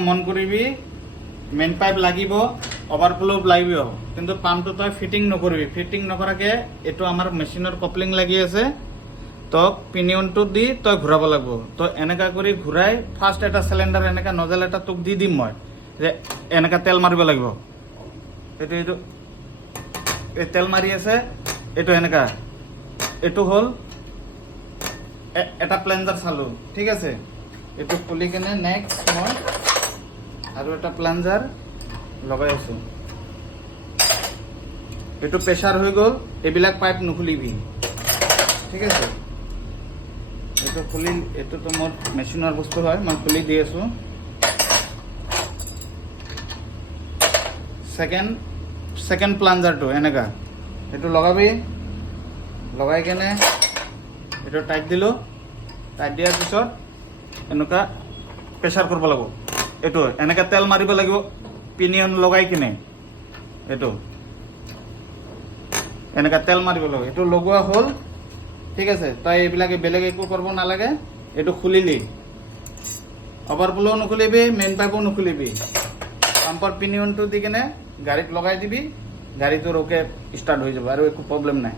মন কৰিবি main pipe লাগিব ওভাৰফ্লো লাগিব কিন্তু পাম্পটো তই ফিটিং নকৰিবি ফিটিং নকৰাকে এইটো আমাৰ মেচিনৰ কপলিং লাগি আছে তক পিনিয়নটো দি তই ঘূৰাব লাগিব তই এনেকা কৰি ঘূৰাই ফাৰ্ষ্ট এটা সিলিণ্ডাৰ এনেকা নজেল এটা তোক দি দিম মই যে এনেকা তেল মাৰিব লাগিব এইটো এইটো এই তেল মাৰি আছে এইটো এনেকা এইটো হ'ল এটা প্লেঞ্জাৰ চালো ঠিক আছে এইটো খুলি কেনে নেক্সট মই আৰু এটা প্লাঞ্জাৰ লগাই আছো এইটো প্ৰেছাৰ হৈ গ'ল এইবিলাক পাইপ নুখুলিবি ঠিক আছে এইটো খুলি এইটোতো মোৰ মেচিনৰ বস্তু হয় মই খুলি দি আছো সেকেন্ড প্লাঞ্জাৰটো এনেকা এইটো লগাবি লগাই কেনে এইটো টাইট দিলো টাইট দিয়াৰ পিছত এনেকা প্ৰেছাৰ কৰিব লাগিব এইটো এনেকা তেল মাৰিব লাগিব পিনিয়ন লগাই কিনে এইটো এনেকা তেল মাৰিব লাগিব এইটো লগোৱা হ'ল ঠিক আছে তই এইবিলাকে বেলেগ একো কৰিব নালাগে এইটো খুলিলি ওভাৰফ্লো নুখুলিবি মেইন পাইপো নুখুলিবি পাম্পৰ পিনিয়নটো দি কিনে গাড়ীত লগাই দিবি গাড়ীটো ৰকে ষ্টাৰ্ট হৈ যাব আৰু একো প্ৰব্লেম নাই